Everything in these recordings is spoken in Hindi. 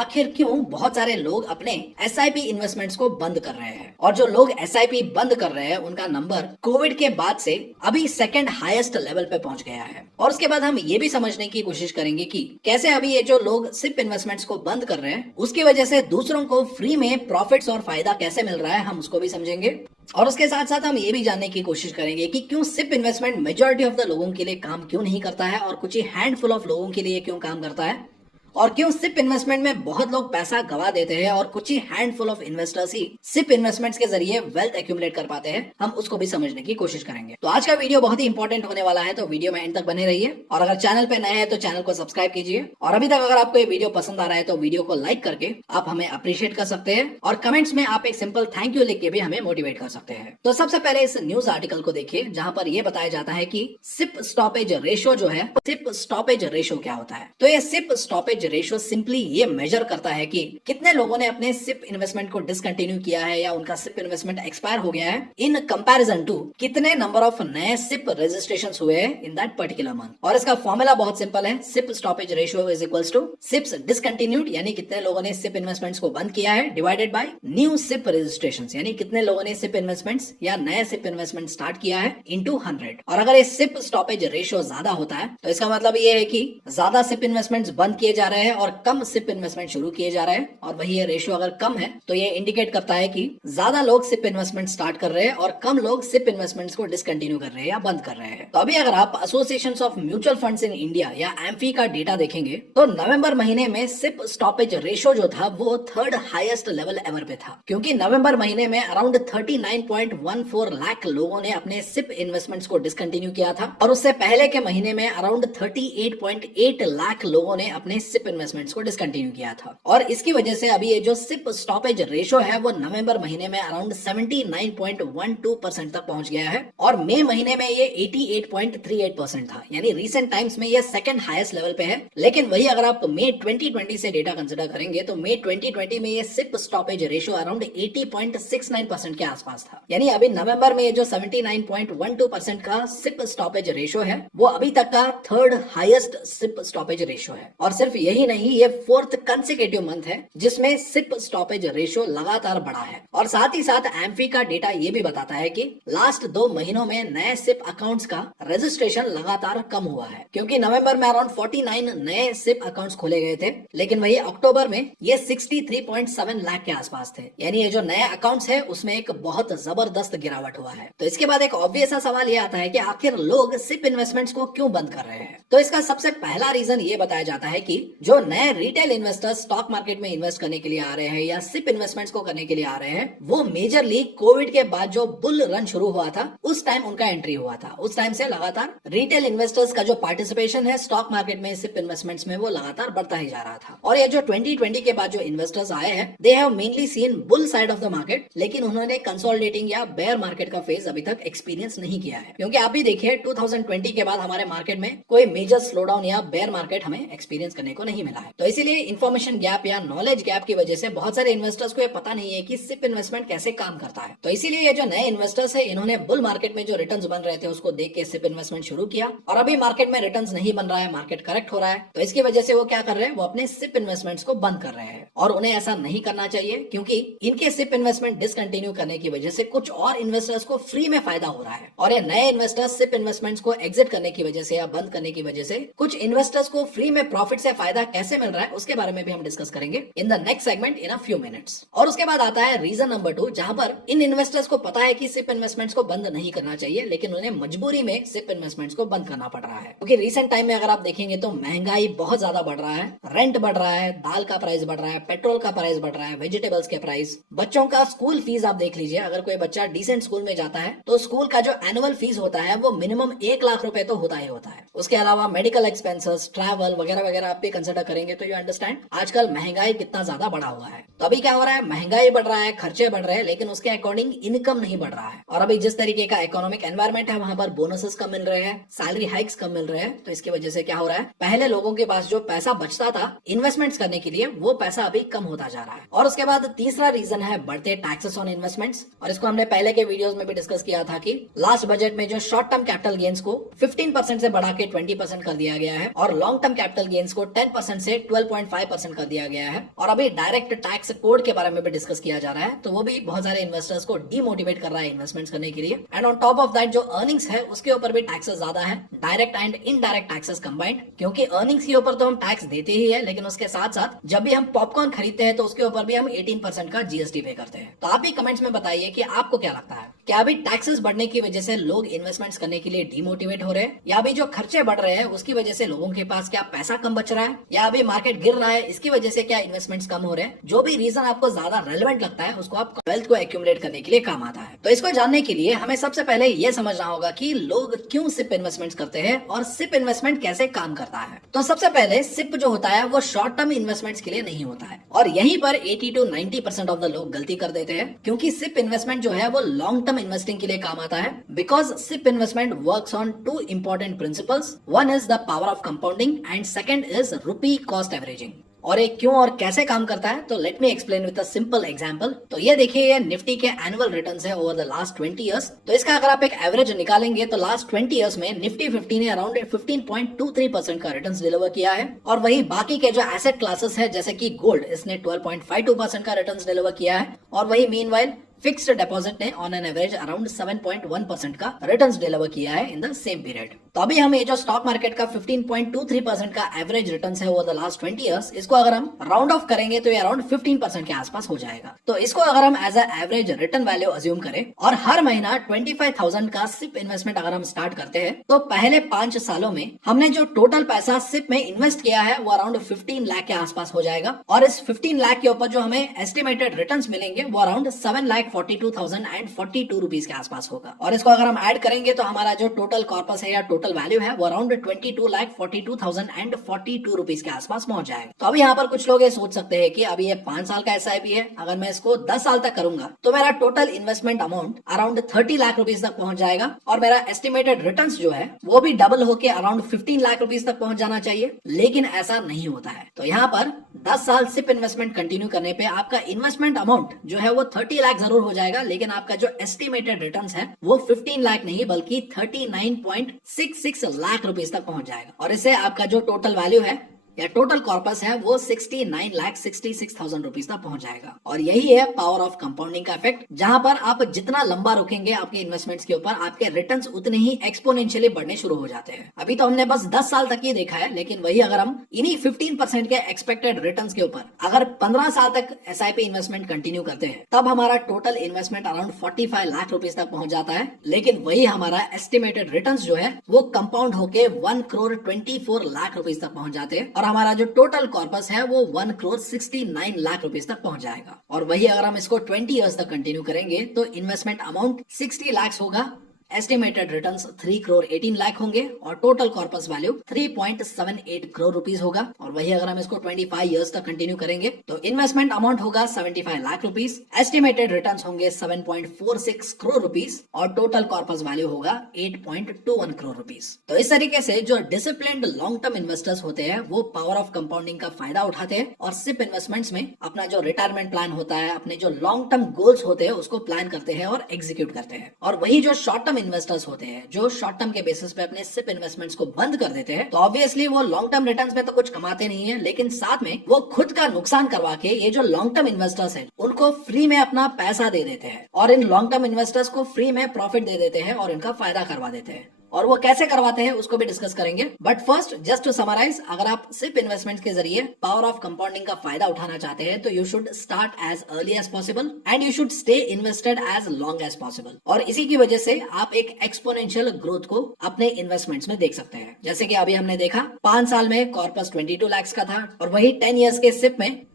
आखिर क्यों बहुत सारे लोग अपने एसआईपी इन्वेस्टमेंट्स को बंद कर रहे हैं। और जो लोग एसआईपी बंद कर रहे हैं उनका नंबर कोविड के बाद से अभी सेकंड हाईएस्ट लेवल पे पहुंच गया है। और उसके बाद हम ये भी समझने की कोशिश करेंगे कि कैसे अभी ये जो लोग सिप इन्वेस्टमेंट्स को बंद कर रहे हैं उसकी वजह से दूसरों को फ्री में प्रॉफिट्स और फायदा कैसे मिल रहा है, हम उसको भी समझेंगे। और उसके साथ साथ हम ये भी जानने की कोशिश करेंगे कि क्यों SIP investment majority of the लोगों के लिए काम क्यों नहीं करता है और कुछ ही हैंडफुल ऑफ लोगों के लिए क्यों काम करता है, और क्यों सिप इन्वेस्टमेंट में बहुत लोग पैसा गवा देते हैं और कुछ ही हैंडफुल ऑफ इन्वेस्टर्स ही सिप इन्वेस्टमेंट्स के जरिए वेल्थ एक्यूमुलेट कर पाते हैं, हम उसको भी समझने की कोशिश करेंगे। तो आज का वीडियो बहुत ही इंपॉर्टेंट होने वाला है, तो वीडियो में एंड तक बने रहिए। और अगर चैनल पे नए हैं तो चैनल को सब्सक्राइब कीजिए। और अभी तक अगर आपको ये वीडियो पसंद आ रहा है तो वीडियो को लाइक करके आप हमें अप्रिशिएट कर सकते हैं और कमेंट्स में आप एक सिंपल थैंक यू लिख के भी हमें मोटिवेट कर सकते हैं। तो सबसे पहले इस न्यूज आर्टिकल को देखिए जहां पर यह बताया जाता है कि सिप स्टॉपेज रेशो जो है, सिप स्टॉपेज रेशो क्या होता है। तो ये सिप स्टॉपेज रेशो सिंपली ये मेजर करता है कि कितने लोगों ने अपने सिप इन्वेस्टमेंट को डिसकंटिन्यू किया है या उनका सिप इन्वेस्टमेंट एक्सपायर हो गया है इन कंपैरिजन टू कितने नंबर ऑफ नए सिप रजिस्ट्रेशंस हुए हैं इन दैट पर्टिकुलर मंथ। और इसका फॉर्मूला बहुत सिंपल है, SIP stoppage ratio is equals to SIPs discontinued यानी कितने लोगों ने सिप इन्वेस्टमेंट्स को बंद किया है divided by new SIP registrations यानी कितने लोगों ने सिप इन्वेस्टमेंट्स या नए सिप इन्वेस्टमेंट स्टार्ट किया है इनटू 100। और अगर ये सिप स्टॉपेज रेशियो ज्यादा होता है तो इसका मतलब ये है कि ज्यादा सिप इन्वेस्टमेंट्स बंद किए जा रहे हैं और कम सिप इन्वेस्टमेंट शुरू किए जा रहे हैं। और वही ये रेशियो अगर कम है तो ये इंडिकेट करता है कि ज्यादा लोग सिप इन्वेस्टमेंट स्टार्ट कर रहे हैं और कम लोग सिप इन्वेस्टमेंट्स को डिसकंटिन्यू कर रहे हैं या बंद कर रहे हैं। तो अभी अगर आप association of mutual funds in India या एम्फी का डेटा देखेंगे तो नवंबर महीने में सिप स्टॉपेज रेशियो जो था वो थर्ड हाईएस्ट लेवल एवर पे था, क्योंकि नवंबर महीने में अराउंड 39.14 लाख लोगों ने अपने सिप इन्वेस्टमेंट्स को डिसकंटिन्यू किया था और उससे पहले के महीने में अराउंड 38.8 लाख लोगों ने अपने सिप इन्वेस्टमेंट्स को डिसकंटिन्यू किया था। और इसकी वजह से अभी ये जो सिप स्टॉपेज रेशो है वो नवंबर महीने में अराउंड 79.12% तक पहुंच गया है और मई महीने में ये 88.38% था, यानी रीसेंट टाइम्स में ये सेकंड हाईएस्ट लेवल पे है। लेकिन वही अगर आप मई 2020 से डेटा कंसिडर करेंगे तो मई 2020 में ये सिप स्टॉपेज रेशो अराउंड 80.69% के आसपास था। यानी अभी नवंबर में ये जो 79.12% का सिप स्टॉपेज रेशो है वो अभी तक का third highest SIP stoppage ratio है। और सिर्फ यही नहीं, ये फोर्थ कंसेक्यूटिव मंथ है जिसमें सिप स्टॉपेज रेशियो लगातार बढ़ा है। और साथ ही साथ एम्फी का डेटा ये भी बताता है कि लास्ट 2 महीनों में नए सिप अकाउंट्स का रजिस्ट्रेशन लगातार कम हुआ है, क्योंकि नवंबर में अराउंड 49 नए सिप अकाउंट्स खोले गए थे, लेकिन वही अक्टूबर में ये 63.7 लाख के आसपास थे। यानी ये जो नए अकाउंट्स है उसमें एक बहुत जबरदस्त गिरावट हुआ है। तो इसके बाद एक ऑब्वियस सा सवाल ये आता है कि आखिर लोग सिप इन्वेस्टमेंट्स को क्यों बंद कर रहे हैं। तो इसका सबसे पहला रीजन ये बताया जाता है कि जो नए रिटेल इन्वेस्टर्स स्टॉक मार्केट में इन्वेस्ट करने के लिए आ रहे हैं या सिप इन्वेस्टमेंट्स को करने के लिए आ रहे हैं वो मेजरली कोविड के बाद जो बुल रन शुरू हुआ था उस टाइम उनका एंट्री हुआ था। उस टाइम से लगातार रिटेल इन्वेस्टर्स का जो पार्टिसिपेशन है स्टॉक मार्केट में सिप इन्वेस्टमेंट्स में वो लगातार बढ़ता ही जा रहा था। और ये जो 2020 के बाद जो इन्वेस्टर्स आए हैं they have mainly seen bull side of the market, लेकिन उन्होंने कंसोलिडेटिंग या बेयर मार्केट का फेज अभी तक एक्सपीरियंस नहीं किया है। क्योंकि आप भी देखिए 2020 के बाद हमारे मार्केट में कोई मेजर स्लोडाउन या बेयर मार्केट हमें एक्सपीरियंस करने को नहीं मिला है। तो इसीलिए इन्फॉर्मेशन गैप या नॉलेज गैप की वजह से बहुत सारे इन्वेस्टर्स को ये पता नहीं है कि सिप इन्वेस्टमेंट कैसे काम करता है। तो इसीलिए ये जो नए इन्वेस्टर्स है इन्होंने बुल मार्केट में जो रिटर्न्स बन रहे थे उसको देख के सिप इन्वेस्टमेंट शुरू किया और अभी मार्केट में रिटर्न्स नहीं बन रहा है, मार्केट करेक्ट हो रहा है, तो इसकी वजह से वो क्या कर रहे हैं, वो अपने सिप इन्वेस्टमेंट्स को बंद कर रहे हैं। और उन्हें ऐसा नहीं करना चाहिए, क्योंकि इनके सिप इन्वेस्टमेंट डिसकंटिन्यू करने की वजह से कुछ और इन्वेस्टर्स को फ्री में फायदा हो रहा है। और ये नए इन्वेस्टर्स सिप इन्वेस्टमेंट्स को एग्जिट करने की वजह से या बंद करने की वजह से कुछ इन्वेस्टर्स को फ्री में प्रॉफिट से फायदा कैसे मिल रहा है उसके बारे में भी हम डिस्कस करेंगे in the next segment in a few minutes. और उसके बाद आता है रीजन नंबर 2, जहां पर इन इन्वेस्टर्स को पता है कि सिप इन्वेस्टमेंट्स को बंद नहीं करना चाहिए, लेकिन उन्हें मजबूरी में सिप इन्वेस्टमेंट्स को बंद करना पड़ रहा है। क्योंकि रिसेंट टाइम में अगर आप देखेंगे तो महंगाई बहुत ज्यादा बढ़ रहा है, रेंट बढ़ रहा है, दाल का प्राइस बढ़ रहा है, पेट्रोल का प्राइस बढ़ रहा है, वेजिटेबल्स के प्राइस, बच्चों का स्कूल फीस आप देख लीजिए। अगर कोई बच्चा डिसेंट स्कूल में जाता है तो स्कूल का जो एनुअल फीस होता है वो मिनिमम 1 लाख रुपए तो होता ही होता है। उसके अलावा मेडिकल एक्सपेंसेस, ट्रैवल वगैरह वगैरह आप भी कंसिडर करेंगे तो यू अंडरस्टैंड आजकल महंगाई कितना ज्यादा बढ़ा हुआ है। तो अभी क्या हो रहा है, महंगाई बढ़ रहा है, खर्चे बढ़ रहे हैं, लेकिन उसके अकॉर्डिंग इनकम नहीं बढ़ रहा है। और अभी जिस तरीके का इकोनॉमिक एनवायरमेंट है वहां पर बोनसेस कम मिल रहे हैं, सैलरी हाइक्स कम मिल रहे हैं, तो इसकी वजह से क्या हो रहा है, पहले लोगों के पास जो पैसा बचता था इन्वेस्टमेंट्स करने के लिए वो पैसा अभी कम होता जा रहा है। और उसके बाद तीसरा रीजन है बढ़ते टैक्सेस ऑन इन्वेस्टमेंट्स। और इसको हमने पहले के वीडियोस में भी डिस्कस किया था कि लास्ट बजट में जो शॉर्ट टर्म कैपिटल गेन्स को 15% से बढ़ा के 20% कर दिया गया है और लॉन्ग टर्म कैपिटल गेन्स को 10% से 12.5% कर दिया गया है। और अभी डायरेक्ट टैक्स कोड के बारे में भी डिस्कस किया जा रहा है, तो वो भी बहुत सारे इन्वेस्टर्स को डीमोटिवेट कर रहा है इन्वेस्टमेंट्स करने के लिए। And on top of that जो अर्निंग्स है उसके ऊपर भी टैक्सेस ज्यादा है, direct and indirect taxes combined. क्योंकि अर्निंग्स के ऊपर तो हम टैक्स देते ही है, लेकिन उसके साथ साथ जब भी हम पॉपकॉर्न खरीदते हैं तो उसके ऊपर भी हम 18% का जीएसटी पे करते हैं। तो आप भी कमेंट्स में बताइए कि आपको क्या लगता है, क्या अभी टैक्सेस बढ़ने की वजह से लोग इन्वेस्टमेंट्स करने के लिए डीमोटिवेट हो रहे हैं, या अभी जो खर्चे बढ़ रहे हैं उसकी वजह से लोगों के पास क्या पैसा कम बच रहा है, या अभी मार्केट गिर रहा है इसकी वजह से क्या इन्वेस्टमेंट्स कम हो रहे हैं? जो भी रीजन आपको ज्यादा रेलेवेंट लगता है उसको आप वेल्थ को एक्यूमुलेट करने के लिए काम आता है। तो इसको जानने के लिए हमें सबसे पहले ये समझना होगा कि लोग क्यों सिप इन्वेस्टमेंट्स करते हैं और सिप इन्वेस्टमेंट कैसे काम करता है। तो सबसे पहले सिप जो होता है वो शॉर्ट टर्म इन्वेस्टमेंट्स के लिए नहीं होता है, और यहीं पर 80 to 90% ऑफ द लोग गलती कर देते हैं। क्योंकि सिप इन्वेस्टमेंट जो है वो लॉन्ग टर्म इन्वेस्टिंग के लिए काम आता है। Because SIP investment works on two important principles, one is the power of compounding and second is rupee cost averaging. और ये क्यों और कैसे काम करता है, तो let me explain with a simple example. तो ये देखिए, ये निफ्टी के एनुअल रिटर्न्स है ओवर द लास्ट 20 इयर्स। तो इसका अगर आप एक एवरेज निकालेंगे तो लास्ट 20 इयर्स में निफ्टी 50 ने अराउंड 15.23% का रिटर्न्स डिलीवर किया है। और वही बाकी के जो एसेट क्लासेस है जैसे कि गोल्ड, इसने 12.52% का रिटर्न्स डिलीवर किया है। और वही मीनवाइल फिक्स्ड डिपॉजिट ने ऑन एन एवरेज अराउंड 7.1% का रिटर्न्स डिलीवर किया है इन द सेम पीरियड। तो अभी हम ये जो स्टॉक मार्केट का 15.23% का एवरेज रिटर्न्स है ओवर द लास्ट 20 इयर्स, इसको अगर हम राउंड ऑफ करेंगे तो ये अराउंड 15% के आसपास हो जाएगा। तो इसको अगर हम as a average return value assume करें और हर महीना 25,000 का सिप इन्वेस्टमेंट अगर हम स्टार्ट करते हैं, तो पहले 5 सालों में हमने जो टोटल पैसा सिप में इन्वेस्ट किया है वो अराउंड 15 लाख के आसपास हो जाएगा। और इस 15 लाख के ऊपर जो हमें एस्टिमेटेड रिटर्न्स मिलेंगे वो अराउंड 7,42,042 रुपीज के आसपास होगा। और इसको अगर हम ऐड करेंगे तो हमारा जो टोटल कॉर्पस है या टोटल वैल्यू है वो अराउंड 22,42,042 रुपीज के आसपास पहुंच जाएगा। तो अभी यहाँ पर कुछ लोग ये सोच सकते हैं कि अभी ये 5 साल का एसआईपी है, अगर मैं इसको 10 साल तक करूंगा तो मेरा total investment amount around 30 lakh rupees तक पहुंच जाएगा और मेरा एस्टिमेटेड रिटर्न्स जो है वो भी डबल होके अराउंड 15 लाख रुपीज तक पहुंच जाना चाहिए। लेकिन ऐसा नहीं होता है। तो यहाँ पर 10 साल सिप इन्वेस्टमेंट कंटिन्यू करने पे आपका इन्वेस्टमेंट अमाउंट जो है वो 30 लाख जरूर हो जाएगा, लेकिन आपका जो एस्टिमेटेड रिटर्न्स है वो 15 लाख नहीं बल्कि 39.66 लाख रुपीस तक पहुंच जाएगा। और इससे आपका जो टोटल वैल्यू है या टोटल कॉर्पस है वो 69,66,000 रुपीज तक पहुंच जाएगा। और यही है पावर ऑफ कंपाउंडिंग का इफेक्ट, जहां पर आप जितना लंबा रुकेंगे आपके इन्वेस्टमेंट्स के ऊपर आपके रिटर्न्स उतने ही एक्सपोनेंशियली बढ़ने शुरू हो जाते हैं। अभी तो हमने बस 10 साल तक ही देखा है, लेकिन वही अगर हम इन्हीं 15% के एक्सपेक्टेड रिटर्न्स के ऊपर अगर 15 साल तक एसआईपी इन्वेस्टमेंट कंटिन्यू करते हैं, तब हमारा total investment around 45 lakh rupees तक पहुंच जाता है। लेकिन वही हमारा एस्टिमेटेड रिटर्न्स जो है वो कंपाउंड होके 1,24 लाख रुपीज तक पहुंच जाते हैं और हमारा जो टोटल कॉर्पस है वो 1,69 लाख रुपीस तक पहुंच जाएगा। और वही अगर हम इसको 20 इयर्स तक कंटिन्यू करेंगे तो इन्वेस्टमेंट अमाउंट 60 लाख होगा, एस्टिमेटेड रिटर्न्स 3,18 लाख होंगे और total corpus value 3.78 crore rupees होगा। और वही अगर हम इसको 25 इयर्स तक कंटिन्यू करेंगे तो इन्वेस्टमेंट अमाउंट होगा 75 लाख रुपीस, एस्टिमेटेड रिटर्न्स होंगे 7.46 करोड़ रुपीस और टोटल कॉर्पस वैल्यू होगा 8.21 करोड़ रुपीस। तो इस तरीके से जो डिसिप्लिन्ड लॉन्ग टर्म इन्वेस्टर्स होते हैं वो पावर ऑफ कंपाउंडिंग का फायदा उठाते हैं और सिप इन्वेस्टमेंट्स में अपना जो रिटायरमेंट प्लान होता है, अपने जो लॉन्ग टर्म गोल्स होते हैं उसको प्लान करते हैं और एग्जीक्यूट करते हैं। और वही जो शॉर्ट टर्म इन्वेस्टर्स होते हैं जो शॉर्ट टर्म के बेसिस पे अपने सिप इन्वेस्टमेंट्स को बंद कर देते हैं, तो ऑब्वियसली वो लॉन्ग टर्म रिटर्न्स में तो कुछ कमाते नहीं है, लेकिन साथ में वो खुद का नुकसान करवा के ये जो लॉन्ग टर्म इन्वेस्टर्स हैं उनको फ्री में अपना पैसा दे देते हैं और इन लॉन्ग टर्म इन्वेस्टर्स को फ्री में प्रॉफिट दे देते हैं और इनका फायदा करवा देते हैं। और वो कैसे करवाते हैं उसको भी डिस्कस करेंगे। But first just to summarise, अगर आप सिप इन्वेस्टमेंट्स के जरिए पावर ऑफ कंपाउंडिंग का फायदा उठाना चाहते हैं तो you should start as early as possible and you should stay invested as long as possible. और इसी की वजह से आप एक एक्सपोनेंशियल ग्रोथ को अपने इन्वेस्टमेंट्स में देख सकते हैं। जैसे कि अभी हमने देखा 5 साल में कॉर्पस 22 लाख का था और वही 10 इयर्स के सिप में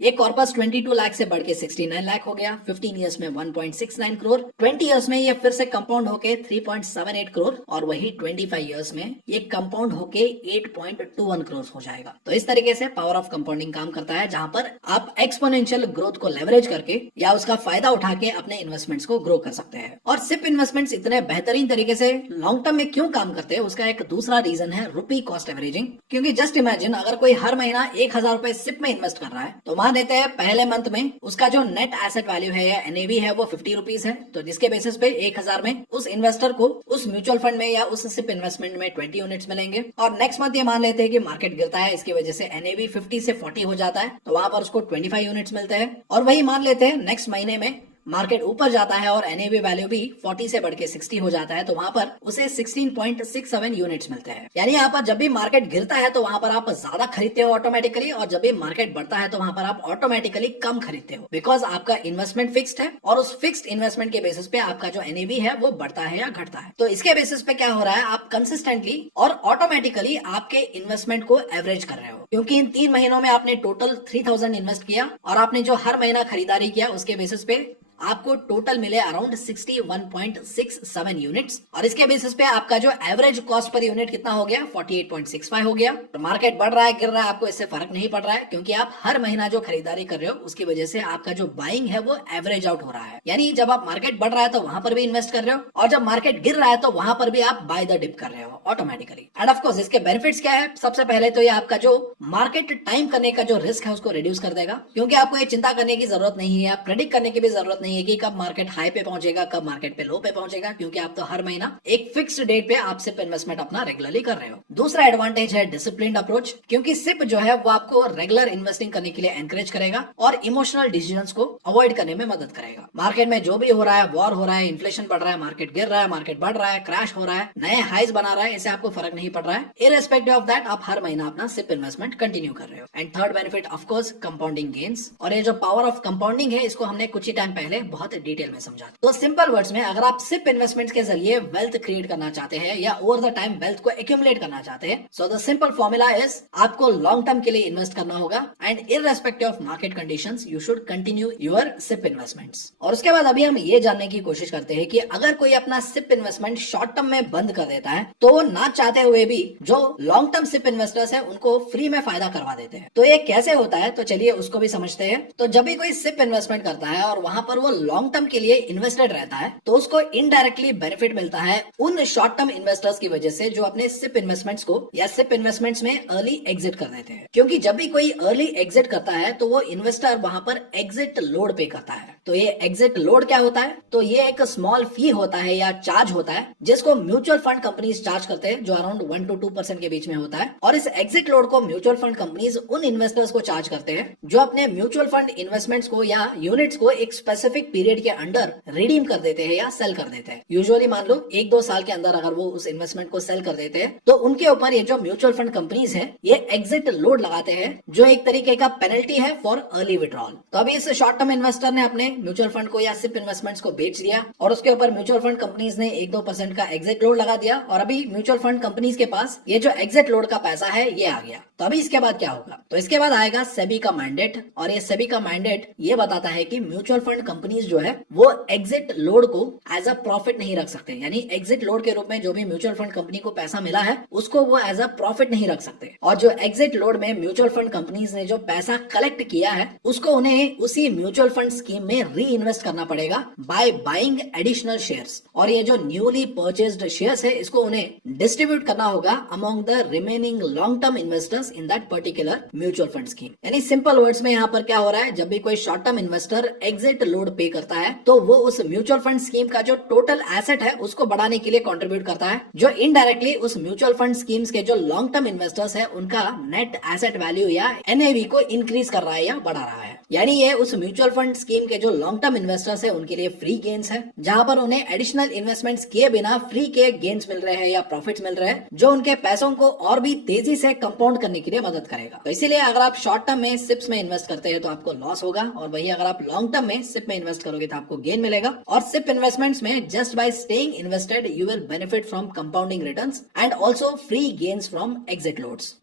ये कॉर्पस 22 लाख से बढ़ के 69 लाख हो गया, 15 इयर्स में 1.69 करोड़, 20 इयर्स में ये फिर से कंपाउंड होके 3.78 करोड़ और वही 25 इयर्स में ये कंपाउंड होके 8.21 करोड़ हो जाएगा। तो इस तरीके से पावर ऑफ कंपाउंडिंग काम करता है, जहां पर आप एक्सपोनेंशियल ग्रोथ को लेवरेज करके या उसका फायदा उठा के अपने इन्वेस्टमेंट्स को ग्रो कर सकते हैं। और सिप इन्वेस्टमेंट्स इतने बेहतरीन तरीके से लॉन्ग टर्म में क्यों काम करते हैं उसका एक दूसरा रीजन है रुपी कॉस्ट एवरेजिंग। क्योंकि जस्ट इमेजिन अगर कोई हर महीना 1,000 रुपए सिप में इन्वेस्ट कर रहा है तो मान मान लेते हैं पहले मंथ में उसका जो नेट एसेट वैल्यू है या एनएवी है वो 50 रुपीज है, तो जिसके बेसिस पे 1000 में उस इन्वेस्टर को उस म्यूचुअल फंड में या उस सिप इन्वेस्टमेंट में 20 यूनिट्स मिलेंगे। और नेक्स्ट मंथ ये मान लेते हैं कि मार्केट गिरता है, इसकी वजह से एनएवी 50 से 40 हो जाता है, तो वहां पर उसको 25 यूनिट्स मिलते हैं। और वही मान लेते हैं नेक्स्ट महीने में मार्केट ऊपर जाता है और एनएवी वैल्यू भी 40 से बढ़ के 60 हो जाता है, तो वहां पर उसे 16.67 यूनिट्स मिलते हैं। यानी यहाँ पर जब भी मार्केट गिरता है तो वहां पर आप ज्यादा खरीदते हो ऑटोमेटिकली, और जब भी मार्केट बढ़ता है तो वहां पर आप ऑटोमेटिकली कम खरीदते हो, बिकॉज आपका इन्वेस्टमेंट फिक्स्ड है और उस फिक्स्ड इन्वेस्टमेंट के बेसिस पे आपका जो एनएवी है वो बढ़ता है या घटता है। तो इसके बेसिस पे क्या हो रहा है, आप कंसिस्टेंटली और ऑटोमेटिकली आपके इन्वेस्टमेंट को एवरेज कर रहे हो, क्योंकि इन 3 महीनों में आपने टोटल 3000 इन्वेस्ट किया और आपने जो हर महीना खरीदारी किया उसके बेसिस पे आपको टोटल मिले अराउंड 61.67 यूनिट्स, और इसके बेसिस पे आपका जो एवरेज कॉस्ट पर यूनिट कितना हो गया, 48.65 हो गया। तो मार्केट बढ़ रहा है गिर रहा है आपको इससे फर्क नहीं पड़ रहा है, क्योंकि आप हर महीना जो खरीदारी कर रहे हो उसकी वजह से आपका जो बाइंग है वो एवरेज आउट हो रहा है। यानी जब आप मार्केट बढ़ रहा है तो वहां पर भी इन्वेस्ट कर रहे हो, और जब मार्केट गिर रहा है तो वहां पर भी आप बाय द डिप कर रहे हो ऑटोमेटिकली। एंड ऑफ कोर्स इसके बेनिफिट्स क्या है, सबसे पहले तो ये आपका जो मार्केट टाइम करने का जो रिस्क है उसको रिड्यूस कर देगा, क्योंकि आपको ये चिंता करने की जरूरत नहीं है, प्रेडिक्ट करने की भी जरूरत नहीं है कि कब मार्केट हाई पे पहुंचेगा कब मार्केट पे लो पे पहुंचेगा, क्योंकि आप तो हर महीना एक फिक्स्ड डेट पे आप सिप इन्वेस्टमेंट अपना रेगुलरली कर रहे हो। दूसरा एडवांटेज है डिसिप्लिन्ड अप्रोच, क्योंकि सिप जो है वो आपको रेगुलर इन्वेस्टिंग करने के लिए एनकरेज करेगा और इमोशनल डिसीजंस को अवॉइड करने में मदद करेगा। मार्केट में जो भी हो रहा है, वॉर हो रहा है, इन्फ्लेशन बढ़ रहा है, मार्केट गिर रहा है, मार्केट बढ़ रहा है, क्रैश हो रहा है, नए हाइज बना रहा है, इससे आपको फर्क नहीं पड़ रहा है। इररिस्पेक्टिव ऑफ दैट आप हर महीना अपना सिप इन्वेस्टमेंट कंटिन्यू कर रहे हो। And third benefit of course compounding gains, और ये जो पावर ऑफ कंपाउंडिंग है इसको हमने कुछ ही टाइम पहले बहुत डिटेल में समझा। तो सिंपल वर्ड्स में अगर आप सिप इन्वेस्टमेंट्स के जरिए वेल्थ क्रिएट करना चाहते हैं या ओवर द टाइम वेल्थ को एक्यूमुलेट करना चाहते हैं, so the simple formula is आपको लॉन्ग टर्म के लिए इन्वेस्ट करना होगा, and irrespective of market conditions you should continue your SIP investments. और उसके बाद अभी हम ये जानने की कोशिश करते हैं कि अगर कोई अपना सिप इन्वेस्टमेंट शॉर्ट टर्म में बंद कर देता है तो ना चाहते हुए भी जो लॉन्ग टर्म सिप इन्वेस्टर्स है उनको फ्री में फायदा करवा देते हैं। तो ये कैसे होता है, तो चलिए उसको भी समझते हैं। तो जब भी कोई सिप इन्वेस्टमेंट करता है और वहां पर वो लॉन्ग टर्म के लिए इन्वेस्टेड रहता है तो उसको इनडायरेक्टली बेनिफिट मिलता है उन शॉर्ट टर्म इन्वेस्टर्स की वजह से जो अपने सिप इन्वेस्टमेंट्स को या सिप इन्वेस्टमेंट्स में अर्ली एग्जिट कर देते हैं। क्योंकि जब भी कोई अर्ली एग्जिट करता है तो वो इन्वेस्टर वहां पर एग्जिट लोड पे करता है। तो ये एग्जिट लोड क्या होता है, तो ये एक स्मॉल फी होता है या चार्ज होता है जिसको म्यूचुअल फंड कंपनीज चार्ज करते हैं, जो अराउंड 1 to 2% के बीच में होता है। और इस एग्जिट लोड को म्यूचुअल फंड कंपनीज उन इन्वेस्टर्स को चार्ज करते हैं जो अपने म्यूचुअल फंड इन्वेस्टमेंट्स को या यूनिट्स को एक स्पेसिफिक पीरियड के अंडर रिडीम कर देते हैं या सेल कर देते हैं। यूजुअली मान लो 1-2 साल के अंदर अगर वो उस इन्वेस्टमेंट को सेल कर देते हैं तो उनके ऊपर ये जो म्यूचुअल फंड कंपनीज है ये एग्जिट लोड लगाते हैं, जो एक तरीके का पेनल्टी है फॉर अर्ली विड्रॉल। तो अभी इस शॉर्ट टर्म इन्वेस्टर ने अपने म्यूचुअल फंड को या सिप इन्वेस्टमेंट्स को बेच दिया और उसके ऊपर म्यूचुअल फंड कंपनीज ने 1-2% का एग्जिट लोड लगा दिया, और अभी म्यूचुअल फंड कंपनीज के पास ये जो एग्जिट लोड का पैसा है ये आ गया। तो अभी इसके बाद क्या होगा, तो इसके बाद आएगा सेबी का मैंडेट, और ये सेबी का मैंडेट ये बताता है कि म्यूचुअल फंड कंपनीज जो है वो एग्जिट लोड को एज अ प्रॉफिट नहीं रख सकते। यानी एग्जिट लोड के रूप में जो भी म्यूचुअल फंड कंपनी को पैसा मिला है उसको वो एज अ प्रॉफिट नहीं रख सकते, और जो एग्जिट लोड में म्यूचुअल फंड कंपनीज ने जो पैसा कलेक्ट किया है उसको उन्हें उसी म्यूचुअल फंड स्कीम में री इन्वेस्ट करना पड़ेगा बाय बाइंग एडिशनल शेयर्स, और ये जो न्यूली परचेज्ड शेयर्स है इसको उन्हें डिस्ट्रीब्यूट करना होगा among the remaining long term investors in that particular mutual fund scheme. यानी सिंपल वर्ड्स में यहाँ पर क्या हो रहा है, जब भी कोई short term investor exit load पे करता है तो वो उस म्यूचुअल फंड स्कीम का जो टोटल एसेट है उसको बढ़ाने के लिए कंट्रीब्यूट करता है, जो इनडायरेक्टली उस म्यूचुअल फंड स्कीम्स के जो लॉन्ग टर्म इन्वेस्टर्स है उनका नेट एसेट वैल्यू या एनएवी को इंक्रीज कर रहा है या बढ़ा रहा है। यानी ये उस म्यूचुअल फंड स्कीम के जो लॉन्ग टर्म इन्वेस्टर्स है उनके लिए फ्री गेन्स है, जहां पर उन्हें एडिशनल इन्वेस्टमेंट्स किए बिना फ्री के गेन्स मिल रहे हैं या प्रॉफिट्स मिल रहे हैं, जो उनके पैसों को और भी तेजी से कंपाउंड करने के लिए मदद करेगा। तो इसीलिए अगर आप शॉर्ट टर्म में सिप्स में इन्वेस्ट करते हैं तो आपको लॉस होगा, और वही अगर आप लॉन्ग टर्म में सिप में इन्वेस्ट करोगे तो आपको गेन मिलेगा। और सिप इन्वेस्टमेंट्स में just by staying invested you will benefit from compounding returns and also free gains from exit loads.